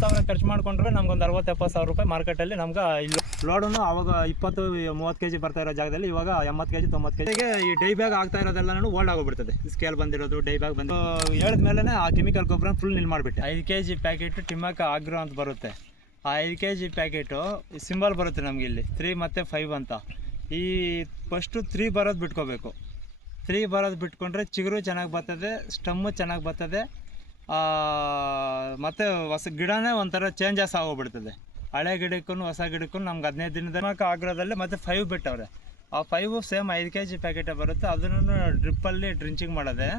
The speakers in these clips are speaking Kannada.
10,000 ಖರ್ಚು ಮಾಡ್ಕೊಂಡ್ರೆ ನಮ್ಗೊಂದು 60-70 ಸಾವಿರ ರೂಪಾಯಿ ಮಾರ್ಕೆಟಲ್ಲಿ ನಮ್ಗೆ ಇಲ್ಲಿ ಲೋಡನ್ನು ಅವಾಗ 20-30 kg ಬರ್ತಾ ಇರೋ ಜಾಗದಲ್ಲಿ ಇವಾಗ 80 kg 90 kg ಈ ಡೈ ಬ್ಯಾಗ್ ಆಗ್ತಾ ಇರೋದೆಲ್ಲ ಓಲ್ಡ್ ಆಗೋಗ್ಬಿಡ್ತದೆ. ಸ್ಕೇಲ್ ಬಂದಿರೋದು ಡೈ ಬ್ಯಾಗ್ ಬಂದು ಹೇಳಿದ್ಮೇಲೆ ಆ ಕೆಮಿಕಲ್ ಗೊಬ್ಬರ ಫುಲ್ ನಿಲ್ ಮಾಡಿಬಿಟ್ಟೆ. 5 kg ಪ್ಯಾಕೆಟ್ ಟಿಮಾಕ ಆಗ್ರೋ ಅಂತ ಬರುತ್ತೆ. ಆ 5 kg ಪ್ಯಾಕೆಟು ಸಿಂಬಲ್ ಬರುತ್ತೆ ನಮಗೆ ಇಲ್ಲಿ 3 ಮತ್ತು 5 ಅಂತ. ಈ ಫಸ್ಟು 3 ಬರೋದು ಬಿಟ್ಕೋಬೇಕು. 3 ಬರೋದು ಬಿಟ್ಕೊಂಡ್ರೆ ಚಿಗುರು ಚೆನ್ನಾಗಿ ಬರ್ತದೆ, ಸ್ಟಮ್ಮು ಚೆನ್ನಾಗಿ ಬರ್ತದೆ, ಮತ್ತು ಹೊಸ ಗಿಡನೇ ಒಂಥರ ಚೇಂಜಸ್ ಆಗೋಗ್ಬಿಡ್ತದೆ. ಹಳೆ ಗಿಡಕ್ಕೂ ಹೊಸ ಗಿಡಕ್ಕೂ ನಮ್ಗೆ 15 ದಿನದ ಆಗ್ರೋದಲ್ಲಿ ಮತ್ತು 5 ಬಿಟ್ಟವ್ರೆ. ಆ 5 ಸೇಮ್ 5 kg ಪ್ಯಾಕೆಟೇ ಬರುತ್ತೆ. ಅದನ್ನು ಡ್ರಿಪ್ಪಲ್ಲಿ ಡ್ರಿಂಚಿಂಗ್ ಮಾಡೋದೆ.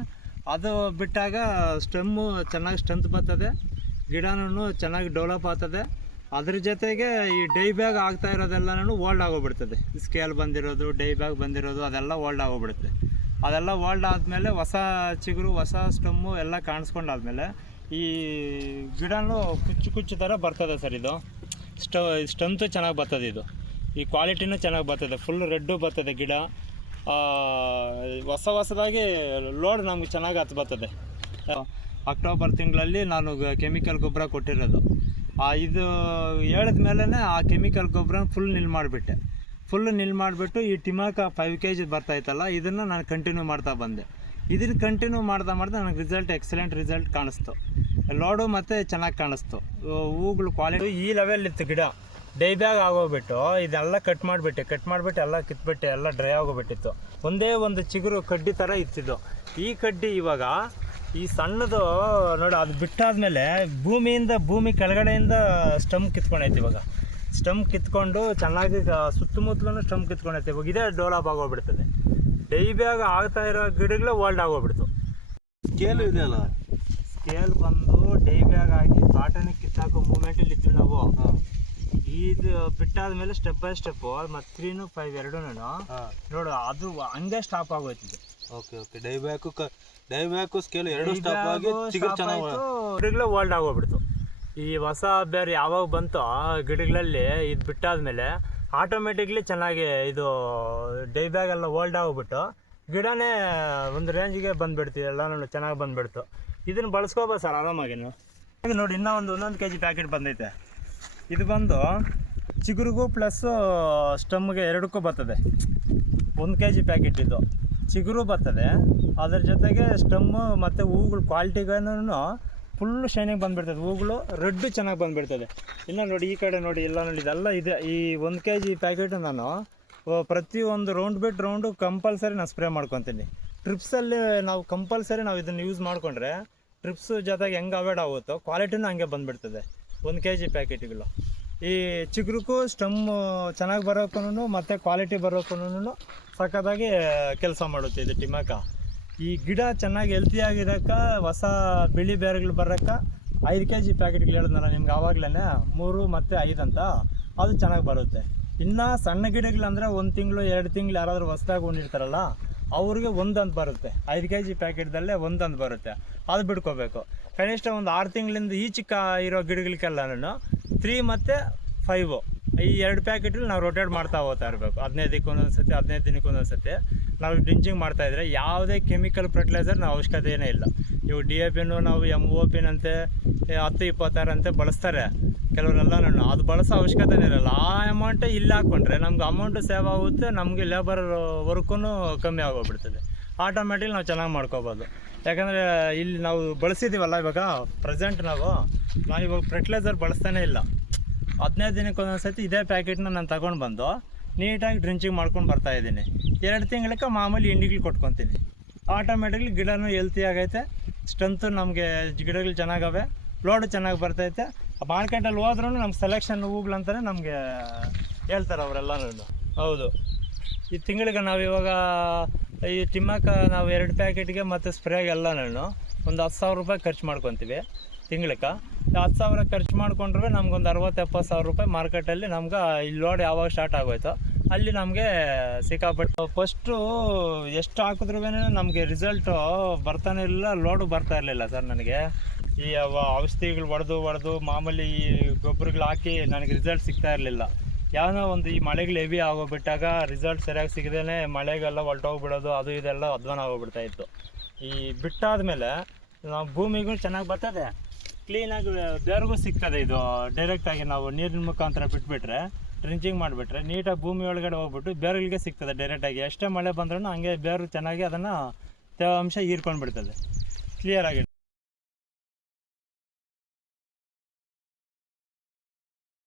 ಅದು ಬಿಟ್ಟಾಗ ಸ್ಟೆಮ್ಮು ಚೆನ್ನಾಗಿ ಸ್ಟ್ರೆಂತ್ ಬರ್ತದೆ, ಗಿಡನೂ ಚೆನ್ನಾಗಿ ಡೆವಲಪ್ ಆಗ್ತದೆ. ಅದ್ರ ಜೊತೆಗೆ ಈ ಡೈ ಬ್ಯಾಗ್ ಆಗ್ತಾ ಇರೋದೆಲ್ಲನೂ ಓಲ್ಡ್ ಆಗೋಗ್ಬಿಡ್ತದೆ. ಸ್ಕೇಲ್ ಬಂದಿರೋದು ಡೈ ಬ್ಯಾಗ್ ಬಂದಿರೋದು ಅದೆಲ್ಲ ಓಲ್ಡ್ ಆಗೋಗ್ಬಿಡುತ್ತೆ. ಅದೆಲ್ಲ ಓಲ್ಡ್ ಆದಮೇಲೆ ಹೊಸ ಚಿಗುರು ಹೊಸ ಸ್ಟಮ್ಮು ಎಲ್ಲ ಕಾಣಿಸ್ಕೊಂಡಾದ್ಮೇಲೆ ಈ ಗಿಡನೂ ಕುಚ್ಚು ಥರ ಬರ್ತದೆ ಸರ್. ಇದು ಸ್ಟ್ರೆಂತು ಚೆನ್ನಾಗಿ ಬರ್ತದೆ. ಇದು ಈ ಕ್ವಾಲಿಟಿನೂ ಚೆನ್ನಾಗಿ ಬರ್ತದೆ, ಫುಲ್ ರೆಡ್ಡು ಬರ್ತದೆ ಗಿಡ. ಹೊಸದಾಗಿ ಲೋಡ್ ನಮ್ಗೆ ಚೆನ್ನಾಗಿ ಹತ್ತು ಬರ್ತದೆ. ಅಕ್ಟೋಬರ್ ತಿಂಗಳಲ್ಲಿ ನಾನು ಕೆಮಿಕಲ್ ಗೊಬ್ಬರ ಕೊಟ್ಟಿರೋದು. ಇದು ಹೇಳಿದ ಮೇಲೇ ಆ ಕೆಮಿಕಲ್ ಗೊಬ್ಬರ ಫುಲ್ ನಿಲ್ ಮಾಡಿಬಿಟ್ಟು ಈ ಟಿಮಾಕ 5 kg ಬರ್ತಾಯಿತ್ತಲ್ಲ, ಇದನ್ನು ನಾನು ಕಂಟಿನ್ಯೂ ಮಾಡ್ತಾ ಬಂದೆ. ಇದನ್ನು ಕಂಟಿನ್ಯೂ ಮಾಡ್ತಾ ನನಗೆ ಎಕ್ಸಲೆಂಟ್ ರಿಸಲ್ಟ್ ಕಾಣಿಸ್ತು. ಲೋಡು ಮತ್ತು ಚೆನ್ನಾಗಿ ಕಾಣಿಸ್ತು. ಹೂಗಳು ಕ್ವಾಲಿಟಿ ಈ ಲೆವೆಲ್ ಇತ್ತು. ಗಿಡ ಡೈ ಬ್ಯಾಗ್ ಆಗೋಗ್ಬಿಟ್ಟು ಇದೆಲ್ಲ ಕಟ್ ಮಾಡಿಬಿಟ್ಟು ಎಲ್ಲ ಕಿತ್ಬಿಟ್ಟು ಎಲ್ಲ ಡ್ರೈ ಆಗೋಗ್ಬಿಟ್ಟಿತ್ತು. ಒಂದೇ ಒಂದು ಚಿಗುರು ಕಡ್ಡಿ ಥರ ಇತ್ತಿದ್ದು. ಈ ಕಡ್ಡಿ ಇವಾಗ ಈ ಸಣ್ಣದು ನೋಡಿ, ಅದು ಬಿಟ್ಟಾದ್ಮೇಲೆ ಭೂಮಿ ಕೆಳಗಡೆಯಿಂದ ಸ್ಟಮ್ ಕಿತ್ಕೊಂಡೈತೆ. ಇವಾಗ ಸ್ಟಮ್ ಕಿತ್ಕೊಂಡು ಚೆನ್ನಾಗಿ ಸುತ್ತಮುತ್ತಲೂ ಸ್ಟಮ್ ಕಿತ್ಕೊಂಡೈತೆ. ಇವಾಗ ಇದೇ ಡೆವಲಪ್ ಆಗೋಗ್ಬಿಡ್ತದೆ. ಡೈ ಬ್ಯಾಗ್ ಆಗ್ತಾ ಇರೋ ಗಿಡಗಳೇ ಓಲ್ಡ್ ಆಗೋಗ್ಬಿಡ್ತು. ಸ್ಕೇಲು ಇದೆಯಲ್ಲ, ಸ್ಕೇಲ್ ಬಂದು ಡೈ ಬ್ಯಾಗ್ ಆಗಿ ಕಾಟನಿಗೆ ಕಿತ್ತಾಕೋ ಮೂಮೆಂಟಲ್ಲಿ ಇದ್ವಿ ನಾವು. ಇದು ಬಿಟ್ಟಾದ್ಮೇಲೆ ಸ್ಟೆಪ್ ಬೈ ಸ್ಟೆಪ್ಪು ಮತ್ತು 3 5 ಎರಡೂ ನೋಡು ಅದು ಹಂಗೆ ಸ್ಟಾಪ್ ಆಗೋಯ್ತಿದೆ. ಓಕೆ ಡೈ ಬ್ಯಾಕು ಸ್ಕೇಲ್ ಎರಡು ಸ್ಟಾಪ್ ಆಗಿ ಚಿಗುರು ಚೆನ್ನಾಗಿ ಗಿಡಗಳೇ ಓಲ್ಡ್ ಆಗೋಗ್ಬಿಡ್ತು. ಈ ಹೊಸ ಬೇರೆ ಯಾವಾಗ ಬಂತೋ ಗಿಡಗಳಲ್ಲಿ ಇದು ಬಿಟ್ಟಾದ್ಮೇಲೆ ಆಟೋಮೆಟಿಕ್ಲಿ ಚೆನ್ನಾಗಿ ಇದು ಡೈ ಬ್ಯಾಗ್ ಎಲ್ಲ ಓಲ್ಡ್ ಆಗೋಗ್ಬಿಟ್ಟು ಗಿಡನೇ ಒಂದು ರೇಂಜಿಗೆ ಬಂದುಬಿಡ್ತೀವಿ. ಎಲ್ಲ ಚೆನ್ನಾಗಿ ಬಂದುಬಿಡ್ತು. ಇದನ್ನು ಬಳಸ್ಕೋಬೋದು ಸರ್ ಆರಾಮಾಗಿನು. ಈಗ ನೋಡಿ ಇನ್ನೂ ಒಂದೊಂದು kg ಪ್ಯಾಕೆಟ್ ಬಂದೈತೆ. ಇದು ಬಂದು ಚಿಗುರಿಗೂ ಪ್ಲಸ್ಸು ಸ್ಟಮ್ಗೆ ಎರಡಕ್ಕೂ ಬರ್ತದೆ. 1 kg ಪ್ಯಾಕೆಟ್ ಇದು ಚಿಗುರು ಬರ್ತದೆ, ಅದರ ಜೊತೆಗೆ ಸ್ಟಮ್ಮು ಮತ್ತು ಹೂಗಳು ಕ್ವಾಲಿಟಿಗೂ ಫುಲ್ಲು ಶೈನಿಂಗ್ ಬಂದುಬಿಡ್ತದೆ. ಹೂಗಳು ರೆಡ್ಡು ಚೆನ್ನಾಗಿ ಬಂದುಬಿಡ್ತದೆ. ಇನ್ನು ನೋಡಿ ಈ ಕಡೆ ನೋಡಿ ಎಲ್ಲ ನೋಡಿ ಇದೆಲ್ಲ ಇದೆ. ಈ 1 kg ಪ್ಯಾಕೆಟು ನಾನು ಪ್ರತಿಯೊಂದು ರೌಂಡು ಕಂಪಲ್ಸರಿ ನಾನು ಸ್ಪ್ರೇ ಮಾಡ್ಕೊತೀನಿ. ಟ್ರಿಪ್ಸಲ್ಲಿ ನಾವು ಕಂಪಲ್ಸರಿ ನಾವು ಇದನ್ನು ಯೂಸ್ ಮಾಡಿಕೊಂಡ್ರೆ ಟ್ರಿಪ್ಸು ಜೊತೆಗೆ ಹೆಂಗೆ ಅವಾಯ್ಡ್ ಆಗುತ್ತೋ ಕ್ವಾಲಿಟಿನೂ ಹಂಗೆ ಬಂದುಬಿಡ್ತದೆ 1 kg ಪ್ಯಾಕೆಟ್ಗಳು. ಈ ಚಿಗುರುಕ್ಕೂ ಸ್ಟಮ್ಮು ಚೆನ್ನಾಗಿ ಬರೋಕ್ಕೂ ಮತ್ತು ಕ್ವಾಲಿಟಿ ಬರೋಕ್ಕೂ ಸಖತ್ತಾಗಿ ಕೆಲಸ ಮಾಡುತ್ತೆ ಇದು ಟಿಮಾಕ. ಈ ಗಿಡ ಚೆನ್ನಾಗಿ ಹೆಲ್ತಿಯಾಗಿರೋಕ್ಕೆ ಹೊಸ ಬಿಳಿ ಬೇರುಗಳು ಬರೋಕ್ಕೆ 5 kg ಪ್ಯಾಕೆಟ್ಗಳು ಹೇಳಿದ್ನಲ್ಲ ನಿಮ್ಗೆ ಆವಾಗಲೇ 3 ಮತ್ತು 5 ಅಂತ, ಅದು ಚೆನ್ನಾಗಿ ಬರುತ್ತೆ. ಇನ್ನು ಸಣ್ಣ ಗಿಡಗಳಂದರೆ 1 ತಿಂಗಳು 2 ತಿಂಗಳು ಯಾರಾದರೂ ಹೊಸದಾಗಿ ಹೊಂದಿರ್ತಾರಲ್ಲ ಅವ್ರಿಗೆ 1 ಅಂತ ಬರುತ್ತೆ. 5 kg ಪ್ಯಾಕೆಟ್ದಲ್ಲೇ 1 ಅಂತ ಬರುತ್ತೆ. ಅದು ಬಿಡ್ಕೋಬೇಕು. ಕನಿಷ್ಠ ಒಂದು 6 ತಿಂಗಳಿಂದ ಈ ಚಿಕ್ಕ ಇರೋ ಗಿಡಗಳಿಗೆಲ್ಲನೂ 3 ಮತ್ತು 5 ಈ 2 ಪ್ಯಾಕೆಟಲ್ಲಿ ನಾವು ರೊಟೇಟ್ ಮಾಡ್ತಾ ಹೋಗ್ತಾ ಇರಬೇಕು. 15 ದಿನಕ್ಕೆ ಒಂದೊಂದು ಸತಿ ನಾವು ಡ್ರಿಂಚಿಂಗ್ ಮಾಡ್ತಾಯಿದ್ರೆ ಯಾವುದೇ ಕೆಮಿಕಲ್ ಫರ್ಟಿಲೈಸರ್ ನಾವು ಅವಶ್ಯಕತೆ ಏನೇ ಇಲ್ಲ. ಇವು DAPನೂ ನಾವು MOP ಅಂತೆ 10-26 ಅಂತೆ ಬಳಸ್ತಾರೆ ಕೆಲವರೆಲ್ಲ. ಅದು ಬಳಸೋ ಅವಶ್ಯಕತೆನೇ ಇರಲ್ಲ. ಆ ಅಮೌಂಟೇ ಇಲ್ಲಿ ಹಾಕ್ಕೊಂಡ್ರೆ ನಮ್ಗೆ ಅಮೌಂಟು ಸೇವ್ ಆಗುತ್ತೆ, ನಮಗೆ ಲೇಬರ್ ವರ್ಕೂ ಕಮ್ಮಿ ಆಗೋಗ್ಬಿಡ್ತದೆ. ಆಟೋಮೆಟಿಕ್ ನಾವು ಚೆನ್ನಾಗಿ ಮಾಡ್ಕೋಬೋದು. ಯಾಕಂದರೆ ಇಲ್ಲಿ ನಾವು ಬಳಸಿದ್ದೀವಲ್ಲ ಇವಾಗ ಪ್ರೆಸೆಂಟ್ ನಾವು ಇವಾಗ ಫರ್ಟಿಲೈಸರ್ ಬಳಸ್ತಾನೇ ಇಲ್ಲ. 15 ದಿನಕ್ಕೆ ಒಂದೊಂದು ಸತಿ ಇದೇ ಪ್ಯಾಕೆಟ್ನ ನಾನು ತಗೊಂಡು ಬಂದು ನೀಟಾಗಿ ಡ್ರಿಂಚಿಂಗ್ ಮಾಡ್ಕೊಂಡು ಬರ್ತಾಯಿದ್ದೀನಿ. 2 ತಿಂಗಳಿಗೆ ಮಾಮೂಲಿ ಹಿಂಡಿಗಳು ಕೊಟ್ಕೊತೀನಿ. ಆಟೋಮೆಟಿಕ್ಲಿ ಗಿಡನೂ ಹೆಲ್ತಿ ಆಗೈತೆ, ಸ್ಟ್ರೆಂತು ನಮಗೆ ಗಿಡಗಳು ಚೆನ್ನಾಗವೆ, ಲೋಡು ಚೆನ್ನಾಗಿ ಬರ್ತೈತೆ. ಮಾರ್ಕೆಟಲ್ಲಿ ಹೋದ್ರೂ ನಮ್ಮ ಸೆಲೆಕ್ಷನ್ ಹೂಗಳಂತಲೇ ನಮಗೆ ಹೇಳ್ತಾರೆ ಅವರೆಲ್ಲನೂ. ಹೌದು, ಈ ತಿಂಗಳಿಗೆ ನಾವು ಇವಾಗ ಈ ಟಿಮಾಕ ನಾವು 2 ಪ್ಯಾಕೆಟ್ಗೆ ಮತ್ತು ಸ್ಪ್ರೇಗೆಲ್ಲನೂ ಒಂದು 10,000 ರೂಪಾಯಿ ಖರ್ಚು ಮಾಡ್ಕೊತೀವಿ ತಿಂಗಳಿಗೆ. 10,000 ಖರ್ಚು ಮಾಡ್ಕೊಂಡ್ರೆ ನಮ್ಗೊಂದು 60-70 ಸಾವಿರ ರೂಪಾಯಿ ಮಾರ್ಕೆಟಲ್ಲಿ ನಮ್ಗೆ ಇಲ್ಲಿ ಲೋಡ್ ಯಾವಾಗ ಸ್ಟಾರ್ಟ್ ಆಗೋಯ್ತೋ ಅಲ್ಲಿ ನಮಗೆ ಸಿಕ್ಕಾಪಟ್ಟು. ಫಸ್ಟು ಎಷ್ಟು ಹಾಕಿದ್ರೂ ನಮಗೆ ರಿಸಲ್ಟು ಬರ್ತಾನೆ ಇರಲಿಲ್ಲ, ಲೋಡು ಬರ್ತಾ ಇರಲಿಲ್ಲ ಸರ್. ನನಗೆ ಈ ಔಷಧಿಗಳು ಹೊಡೆದು ಮಾಮೂಲಿ ಈ ಗೊಬ್ಬರಗಳು ಹಾಕಿ ನನಗೆ ರಿಸಲ್ಟ್ ಸಿಗ್ತಾ ಇರಲಿಲ್ಲ. ಯಾವನೋ ಒಂದು ಈ ಮಳೆಗಳು ಹೆವಿ ಆಗೋಗ್ಬಿಟ್ಟಾಗ ರಿಸಲ್ಟ್ ಸರಿಯಾಗಿ ಸಿಗದೇ ಮಳೆಗೆಲ್ಲ ಹೊರಟೋಗ್ಬಿಡೋದು, ಅದು ಇದೆಲ್ಲ ಅಧ್ವಾನ ಆಗೋಗ್ಬಿಡ್ತಾಯಿತ್ತು. ಈ ಬಿಟ್ಟಾದಮೇಲೆ ನಾವು ಭೂಮಿಗೂ ಚೆನ್ನಾಗಿ ಬರ್ತದೆ, ಕ್ಲೀನಾಗಿ ಬೇರ್ಗೂ ಸಿಗ್ತದೆ. ಇದು ಡೈರೆಕ್ಟಾಗಿ ನಾವು ನೀರಿನ ಮುಖಾಂತರ ಬಿಟ್ಬಿಟ್ರೆ, ಡ್ರಿಂಚಿಂಗ್ ಮಾಡಿಬಿಟ್ರೆ ನೀಟಾಗಿ ಭೂಮಿ ಒಳಗಡೆ ಹೋಗ್ಬಿಟ್ಟು ಬೇರುಗಳಿಗೆ ಸಿಗ್ತದೆ ಡೈರೆಕ್ಟಾಗಿ. ಎಷ್ಟೇ ಮಳೆ ಬಂದ್ರೂ ಹಂಗೆ ಬೇರು ಚೆನ್ನಾಗಿ ಅದನ್ನು ತೇವಾಂಶ ಹೀರ್ಕೊಂಡು ಬಿಡ್ತದೆ ಕ್ಲಿಯರಾಗಿ.